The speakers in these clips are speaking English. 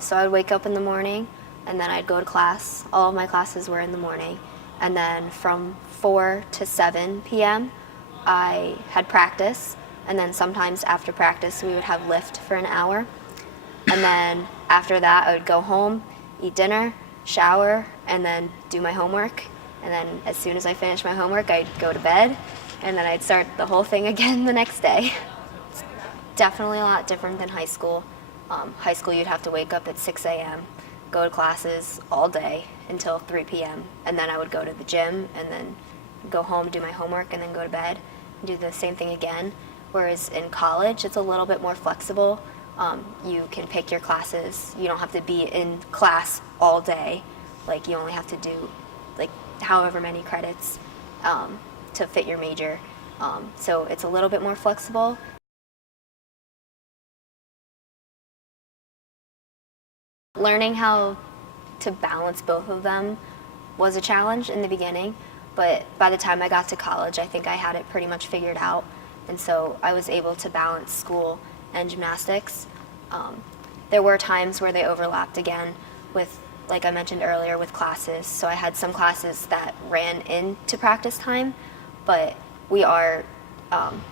So I'd wake up in the morning, and then I'd go to class. All of my classes were in the morning. And then from 4 to 7 p.m., I had practice. And then sometimes after practice, we would have lift for an hour. And then after that, I would go home, eat dinner, shower, and then do my homework. And then as soon as I finished my homework, I'd go to bed, and then I'd start the whole thing again the next day. It's definitely a lot different than high school. High school, you'd have to wake up at 6 a.m., go to classes all day until 3 p.m., and then I would go to the gym, and then go home, do my homework, and then go to bed, and do the same thing again. Whereas in college, it's a little bit more flexible. You can pick your classes. You don't have to be in class all day. Like, you only have to do, like, however many credits to fit your major. So it's a little bit more flexible. Learning how to balance both of them was a challenge in the beginning, but by the time I got to college, I think I had it pretty much figured out, and so I was able to balance school and gymnastics. There were times where they overlapped again with, like I mentioned earlier, with classes. So I had some classes that ran into practice time, but we are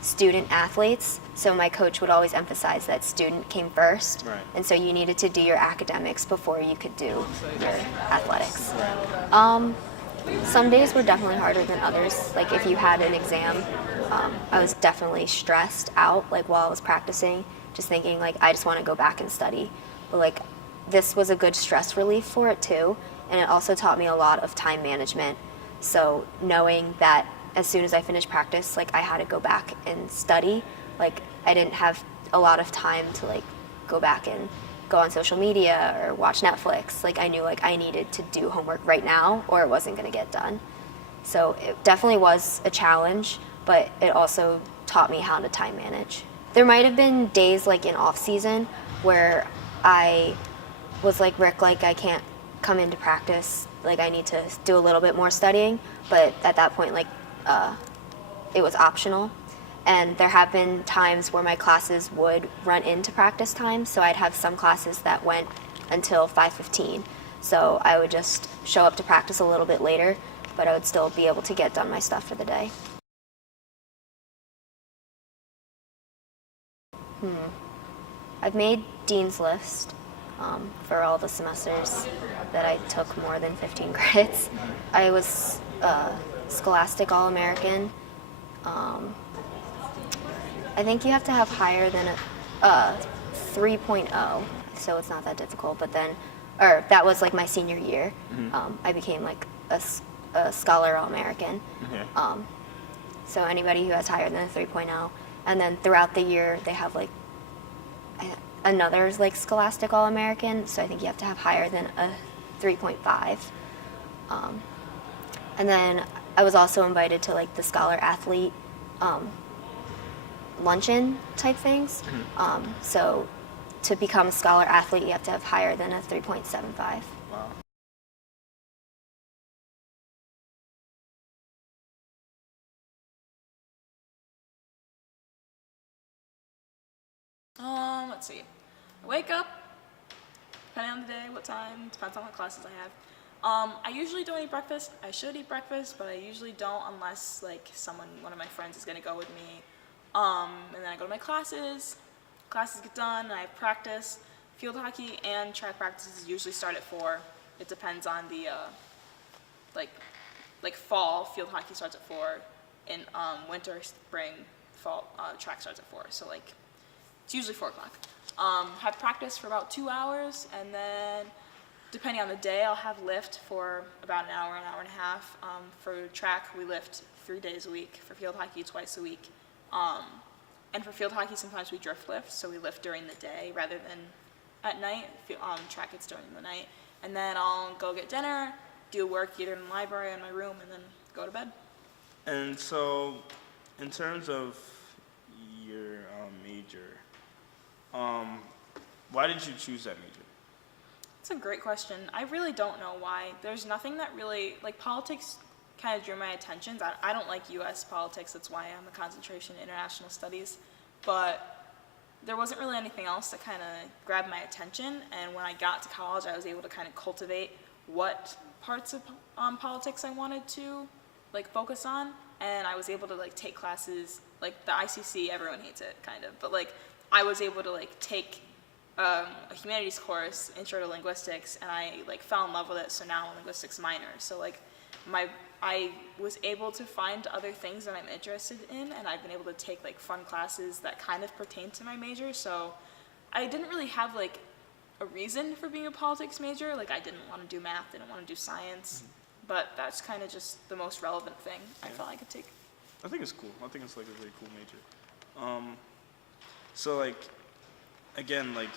student athletes, so my coach would always emphasize that student came first, Right. and so you needed to do your academics before you could do your athletics. Some days were definitely harder than others. Like if you had an exam, I was definitely stressed out, like while I was practicing, just thinking like I just want to go back and study. But like this was a good stress relief for it too, and it also taught me a lot of time management. So knowing that as soon as I finished practice, like I had to go back and study. Like I didn't have a lot of time to like go back and go on social media or watch Netflix. Like I knew like I needed to do homework right now or it wasn't going to get done. So it definitely was a challenge, but it also taught me how to time manage. There might have been days like in off season where I was like, Rick, like I can't come into practice. Like I need to do a little bit more studying. But at that point, like it was optional. And there have been times where my classes would run into practice time. So I'd have some classes that went until 5:15. So I would just show up to practice a little bit later, but I would still be able to get done my stuff for the day. I've made Dean's List for all the semesters that I took more than 15 credits. I was Scholastic All-American. I think you have to have higher than a 3.0, so it's not that difficult. But then, or that was like my senior year. I became like a Scholar All-American. Okay. So anybody who has higher than a 3.0, and then throughout the year they have like another like Scholastic All-American. So I think you have to have higher than a 3.5. And then I was also invited to like the Scholar Athlete luncheon type things. So to become a Scholar Athlete, you have to have higher than a 3.75. Wow. Let's see. I wake up, depending on the day, what time, depends on what classes I have. I usually don't eat breakfast. I should eat breakfast, but I usually don't unless like one of my friends is gonna go with me. And then I go to my classes. Classes get done, and I have practice. Field hockey and track practices usually start at 4. It depends on the like fall. Field hockey starts at 4. In winter, spring, fall, track starts at 4. So like it's usually 4 o'clock. Have practice for about 2 hours, and then depending on the day, I'll have lift for about an hour and a half. For track, we lift 3 days a week. For field hockey, twice a week. And for field hockey, sometimes we drift lift, so we lift during the day rather than at night. Track, it's during the night. And then I'll go get dinner, do work either in the library or in my room, and then go to bed. And so, in terms of your major, why did you choose that major? That's a great question. I really don't know why. There's nothing that really, like politics kind of drew my attention. I don't like U.S. politics, that's why I'm a concentration in international studies. But there wasn't really anything else that kind of grabbed my attention. And when I got to college, I was able to kind of cultivate what parts of politics I wanted to like focus on. And I was able to like take classes like the ICC. Everyone hates it, kind of, but like I was able to like take a humanities course, Intro to Linguistics, and I like fell in love with it. So now I'm a linguistics minor. So like I was able to find other things that I'm interested in, and I've been able to take like fun classes that kind of pertain to my major. So I didn't really have like a reason for being a politics major. Like I didn't want to do math, didn't want to do science, but that's kind of just the most relevant thing I felt I could take. I think it's cool. I think it's like a really cool major. So like, again, like,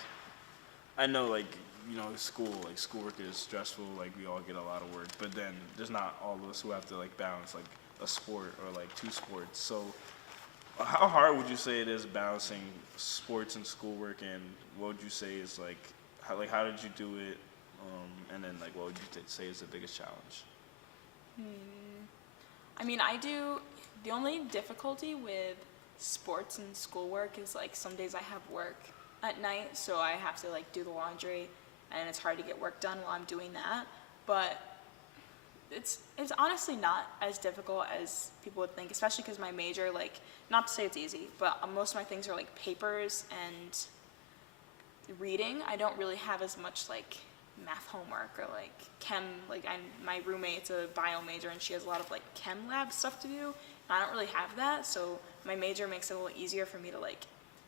I know like, you know, schoolwork is stressful, like we all get a lot of work, but then there's not all of us who have to like balance like a sport or like two sports. So how hard would you say it is balancing sports and schoolwork, and what would you say is like how did you do it? And then like what would you say is the biggest challenge? I mean, the only difficulty with sports and schoolwork is like some days I have work at night, so I have to like do the laundry, and it's hard to get work done while I'm doing that. But it's honestly not as difficult as people would think, especially because my major, like, not to say it's easy, but most of my things are like papers and reading. I don't really have as much like math homework or like chem, like my roommate's a bio major and she has a lot of like chem lab stuff to do, and I don't really have that, so my major makes it a little easier for me to like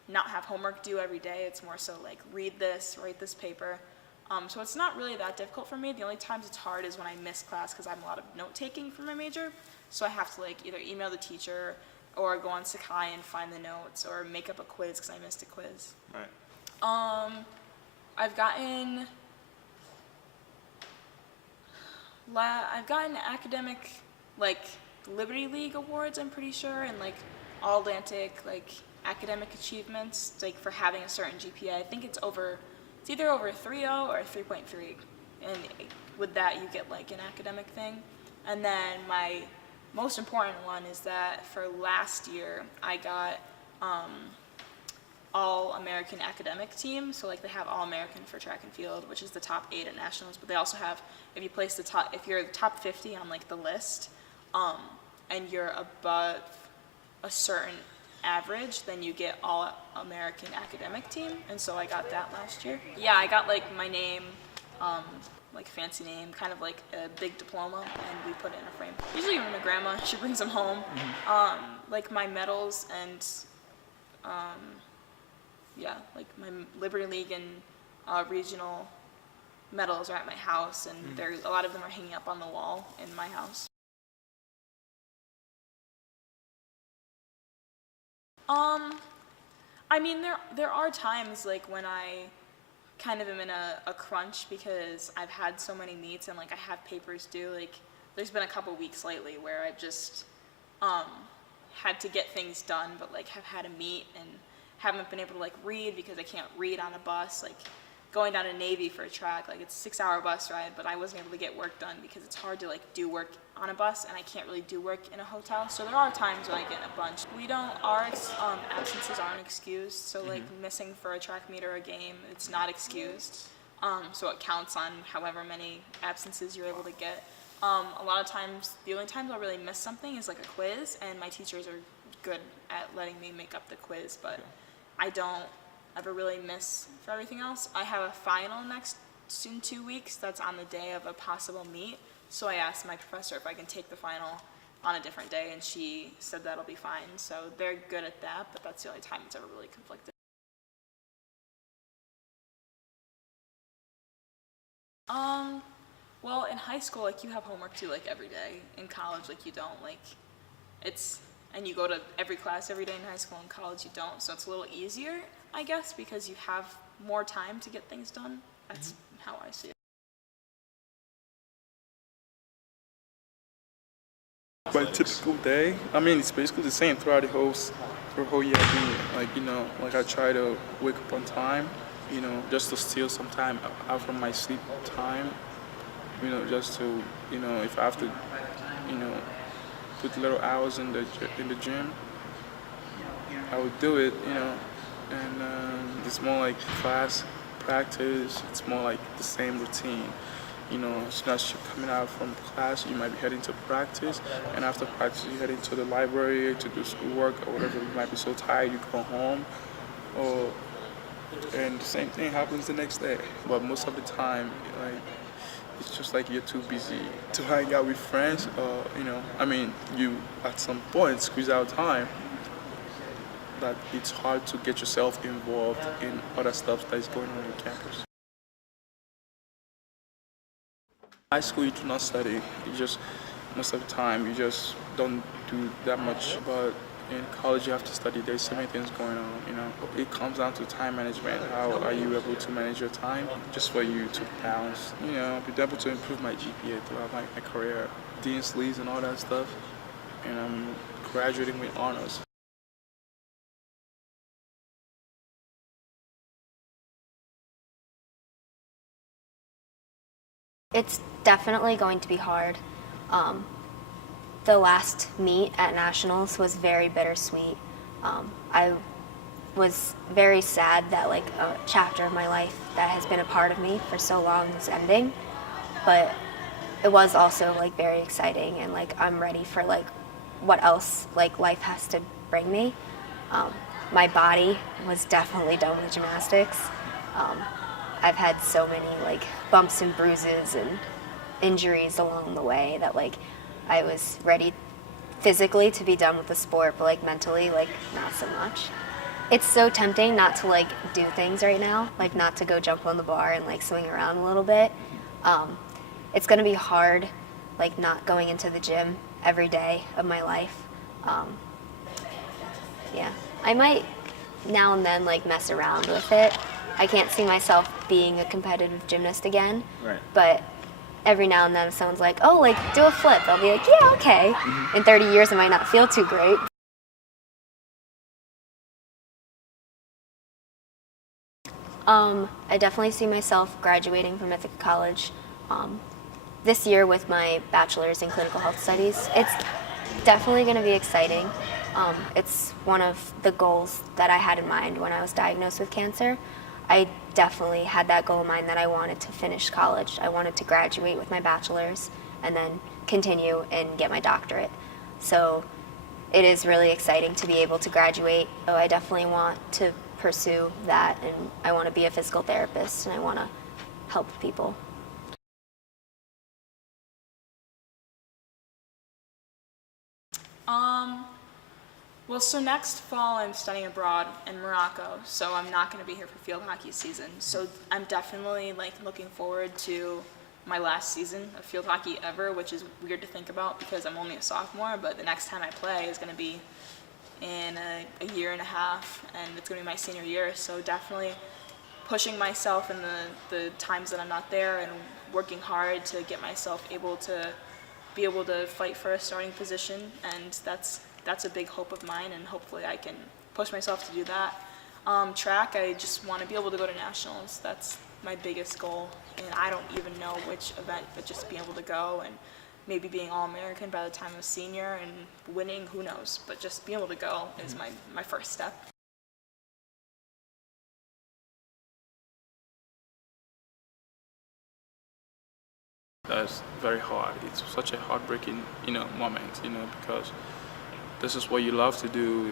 not have homework due every day. It's more so like read this, write this paper. So it's not really that difficult for me. The only times it's hard is when I miss class because I have a lot of note taking for my major, so I have to like either email the teacher or go on Sakai and find the notes or make up a quiz because I missed a quiz. Right. I've gotten academic like Liberty League awards, I'm pretty sure, and like All Atlantic like academic achievements, like for having a certain GPA. I think it's either over 3.0 or 3.3, and with that you get like an academic thing. And then my most important one is that for last year I got All-American academic team. So like they have All-American for track and field, which is the top 8 at nationals, but they also have, if you're the top 50 on like the list, and you're above a certain average, then you get All-American academic team, and so I got that last year. Yeah, I got like my name, like fancy name, kind of like a big diploma, and we put it in a frame. Usually when my grandma, she brings them home. Like my medals and yeah, like my Liberty League and regional medals are at my house, and a lot of them are hanging up on the wall in my house. I mean, there are times like when I kind of am in a crunch because I've had so many meets and like I have papers due. Like there's been a couple weeks lately where I've just had to get things done, but like have had a meet and haven't been able to like read because I can't read on a bus. Like going down to Navy for a track, like it's a 6-hour bus ride, but I wasn't able to get work done because it's hard to like do work on a bus, and I can't really do work in a hotel. So there are times when I get in a bunch. Our absences aren't excused, so like missing for a track meet or a game, it's not excused. So it counts on however many absences you're able to get. A lot of times, the only times I'll really miss something is like a quiz, and my teachers are good at letting me make up the quiz, but I don't ever really miss for everything else. I have a final in 2 weeks that's on the day of a possible meet, so I asked my professor if I can take the final on a different day, and she said that'll be fine. So they're good at that, but that's the only time it's ever really conflicted. Well, in high school, like you have homework too, like every day. In college, like you don't, like and you go to every class every day in high school. In college, you don't, so it's a little easier, I guess, because you have more time to get things done. That's how I see it. My typical day, I mean, it's basically the same throughout the whole year. Like, you know, like I try to wake up on time, you know, just to steal some time out from my sleep time, you know, just to, you know, if I have to, you know, put little hours in the gym, I would do it, you know, and it's more like class practice. It's more like the same routine. As soon as you're coming out from class, you might be heading to practice, and after practice, you head into the library to do schoolwork or whatever. You might be so tired, you go home, or and the same thing happens the next day. But most of the time, like it's just like you're too busy to hang out with friends, or you at some point squeeze out time that it's hard to get yourself involved in other stuff that is going on campus. High school, you do not study. You just, most of the time, you just don't do that much. But in college, you have to study. There's so many things going on. It comes down to time management. How are you able to manage your time? Just for you to balance, be able to improve my GPA throughout my career. Dean's Lees and all that stuff. And I'm graduating with honors. It's definitely going to be hard. The last meet at Nationals was very bittersweet. I was very sad that like a chapter of my life that has been a part of me for so long is ending, but it was also like very exciting, and like I'm ready for like what else like life has to bring me. My body was definitely done with gymnastics. I've had so many like bumps and bruises and injuries along the way that like I was ready physically to be done with the sport, but like mentally, like not so much. It's so tempting not to like do things right now, like not to go jump on the bar and like swing around a little bit. It's gonna be hard, like not going into the gym every day of my life. Yeah, I might now and then like mess around with it. I can't see myself being a competitive gymnast again. Right. But every now and then if someone's like, oh, like do a flip, I'll be like, yeah, okay. Mm-hmm. In 30 years, it might not feel too great. I definitely see myself graduating from Ithaca College this year with my bachelor's in clinical health studies. It's definitely going to be exciting. It's one of the goals that I had in mind when I was diagnosed with cancer. I definitely had that goal in mind that I wanted to finish college. I wanted to graduate with my bachelor's and then continue and get my doctorate. So it is really exciting to be able to graduate. So I definitely want to pursue that, and I want to be a physical therapist, and I want to help people. Well, so next fall I'm studying abroad in Morocco, so I'm not going to be here for field hockey season. So I'm definitely like looking forward to my last season of field hockey ever, which is weird to think about because I'm only a sophomore, but the next time I play is going to be in a year and a half, and it's going to be my senior year. So definitely pushing myself in the times that I'm not there and working hard to get myself be able to fight for a starting position, and that's a big hope of mine, and hopefully I can push myself to do that. Track, I just want to be able to go to nationals. That's my biggest goal, and I don't even know which event, but just being able to go and maybe being All-American by the time I'm a senior and winning, who knows, but just being able to go is my first step. That's very hard. It's such a heartbreaking, moment, because this is what you love to do,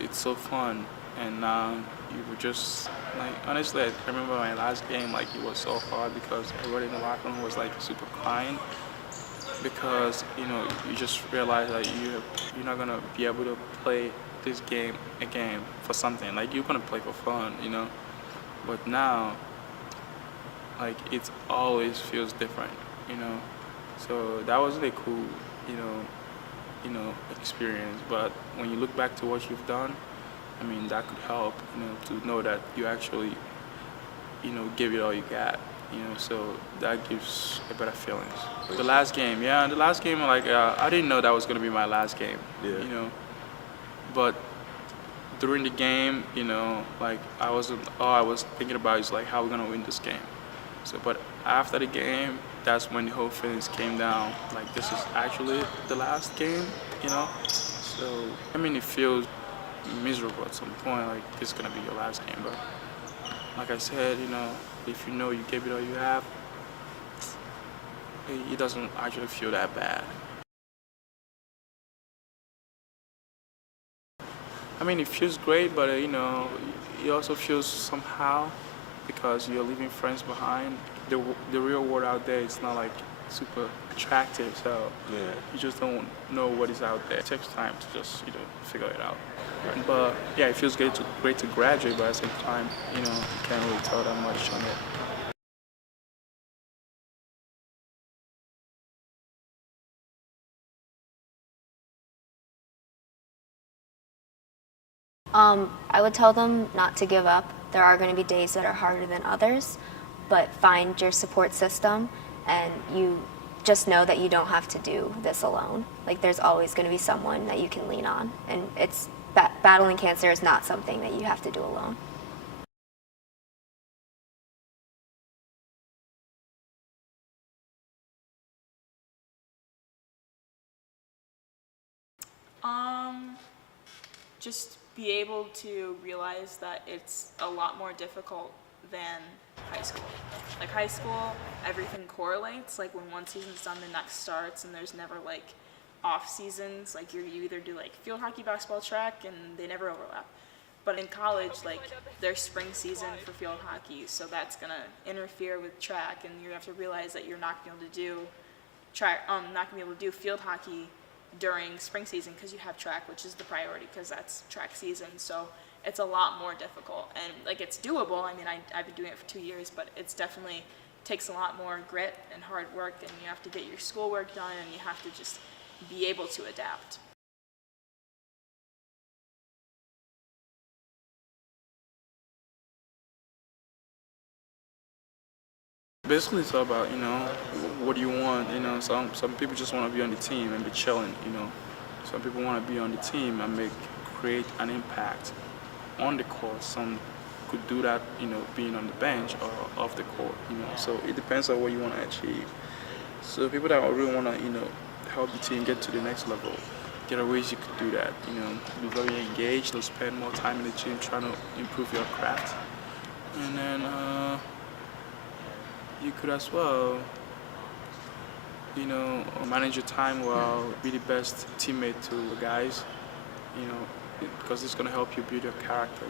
it's so fun, and now you were just, like, honestly, I remember my last game, like, it was so hard because everybody in the locker room was, like, super crying because, you just realize that you're not going to be able to play this game again for something. Like, you're going to play for fun, but now, like, it always feels different, So that was really cool, experience. But when you look back to what you've done, I mean, that could help, to know that you actually, give it all you got, So that gives a better feelings. The last game, like, I didn't know that was gonna be my last game, But during the game, like all I was thinking about is like how we're gonna win this game. So, but after the game, that's when the whole feelings came down. Like, this is actually the last game, So, I mean, it feels miserable at some point, like this is gonna be your last game. But like I said, if you know you gave it all you have, it doesn't actually feel that bad. I mean, it feels great, but it also feels somehow because you're leaving friends behind. The real world out there is not like super attractive, so Yeah. you just don't know what is out there. It takes time to just figure it out. But yeah, it feels great to graduate, but at the same time, you can't really tell that much on it. I would tell them not to give up. There are going to be days that are harder than others, but find your support system and you just know that you don't have to do this alone. Like there's always going to be someone that you can lean on, and battling cancer is not something that you have to do alone. Just be able to realize that it's a lot more difficult than high school. Like high school, everything correlates. Like when one season's done, the next starts, and there's never like off seasons. Like you either do like field hockey, basketball, track, and they never overlap. But in college, like there's spring season for field hockey, so that's gonna interfere with track, and you have to realize that you're not gonna be able to do track, not gonna be able to do field hockey during spring season because you have track, which is the priority because that's track season. So it's a lot more difficult, and like it's doable. I mean, I've been doing it for 2 years, but it's definitely takes a lot more grit and hard work, and you have to get your schoolwork done, and you have to just be able to adapt. Basically, it's all about what do you want. Some people just want to be on the team and be chilling. Some people want to be on the team and create an impact on the court. Some could do that, being on the bench or off the court. So it depends on what you want to achieve. So people that really want to help the team get to the next level, there are ways you could do that. Be very engaged. Or spend more time in the gym trying to improve your craft, and then. You could as well, manage your time well, be the best teammate to the guys, because it's going to help you build your character.